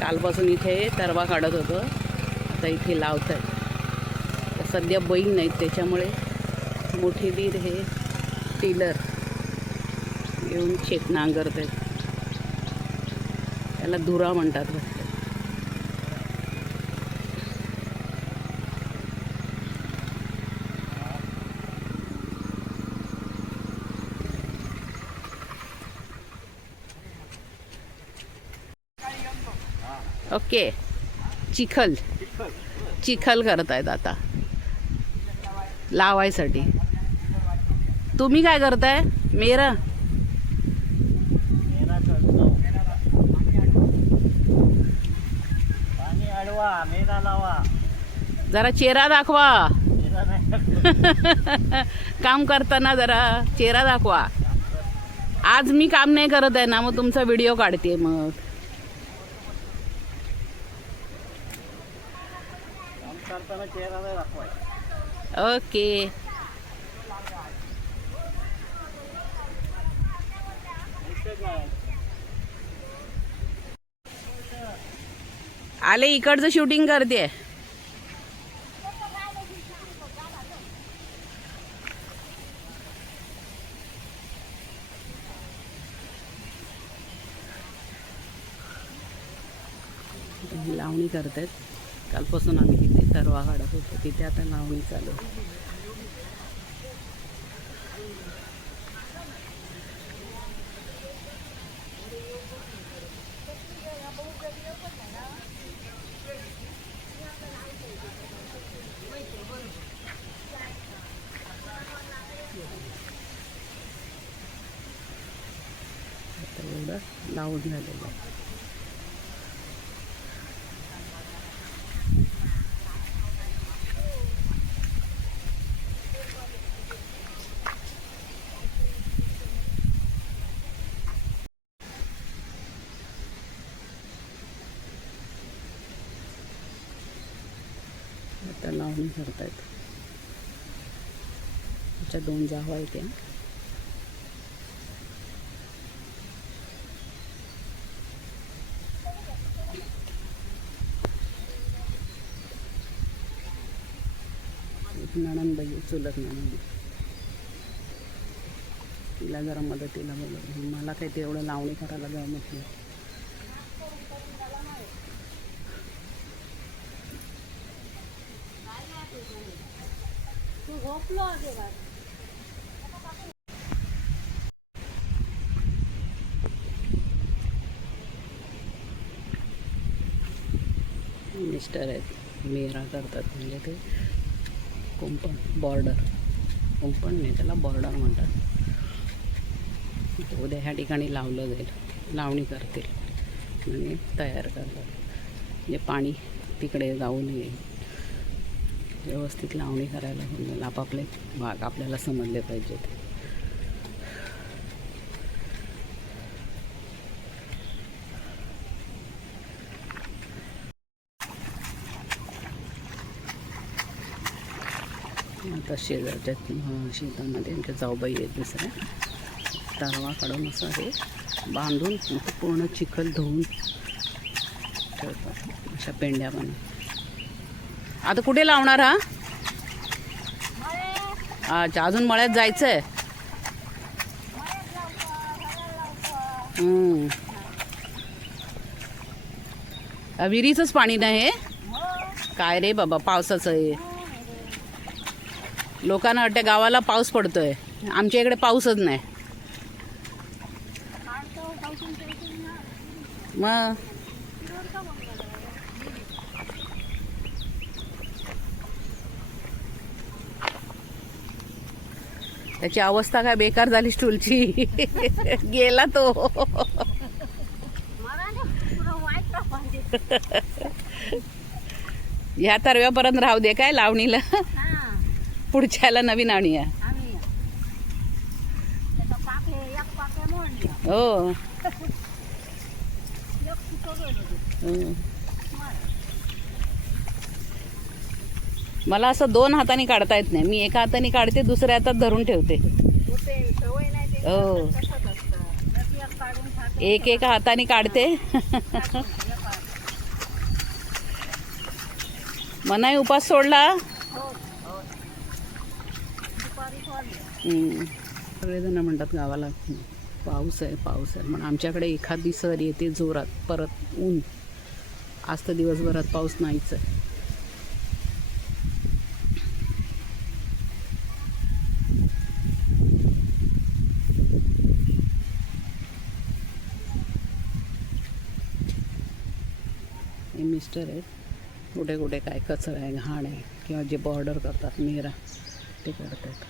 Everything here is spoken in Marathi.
कालपासून इथे तरवा काढत होतो, आता इथे लावत आहे. सध्या बैल नाहीत त्याच्यामुळे मोठे दीर हे टिलर येऊन शेत नांगरत आहेत. त्याला धुरा म्हणतात वाटतं. ओके, चिखल करतायत आता लावायसाठी. तुम्ही काय करताय? मेरा जरा चेहरा दाखवा. काम करताना जरा चेहरा दाखवा. आज मी काम नाही करत आहे ना, मग तुमचा व्हिडिओ काढते. मग ओके. आले इकडचं शूटिंग करते. लावणी करतायत. कालपासून आम्ही तिथे तरवा काढत होतो, तिथे आता लावणी चालू. आता एवढं लावून झालेलं आहे. आता लावणी करतायत. त्याच्या 2 जावा आहेत. नणंदबाई, चुलत नणंद, तिला जरा मदतीला बोलवलं. मला काही तेवढं लावणी करायला जाऊ म्हटलं. मिस्टर आहेत, मेरा करतात. म्हणजे ते कुंपण, बॉर्डर, कुंपण नाही त्याला बॉर्डर म्हणतात. उद्या ह्या ठिकाणी लावलं जाईल, लावणी करतील आणि तयार करतात. म्हणजे पाणी तिकडे जाऊ नये, व्यवस्थित लावणी करायला होईल. आपापले भाग आपल्याला समजले पाहिजेत. आता शेजारच्या शेतामध्ये आमच्या जाऊबाई आहेत दुसऱ्या. तरवा काढून असं हे बांधून पूर्ण चिखल धुवून ठेवतात अशा पेंड्या बनवून. आता कुठे लावणार हा? अच्छा, अजून मळ्यात जायचं आहे. विहिरीचंच पाणी नाही काय रे बाबा, पावसाचं आहे. लोकांना वाटतं गावाला पाऊस पडतोय, आमच्या इकडे पाऊसच नाही. मग त्याची अवस्था काय बेकार झाली स्टूलची. गेला तो. ह्या तरव्यापर्यंत राहू दे काय लावणीला. पुढच्याला नवीन आणूया. हो. मला असं 2 हाताने काढता येत नाही. मी एका हाताने काढते, दुसऱ्या हातात धरून ठेवते. हो, एक हाताने काढते. मनाई उपास सोडला. सगळेजण म्हणतात गावाला पाऊस आहे पाऊस आहे, पण आमच्याकडे एखादी सर येते जोरात, परत ऊन. आज तर दिवसभरात पाऊस नाहीच आहे. हे मिस्टर आहेत, कुठे कुठे काय कचरा आहे, घाण आहे, किंवा जे बॉर्डर करतात मेरा ते करतात.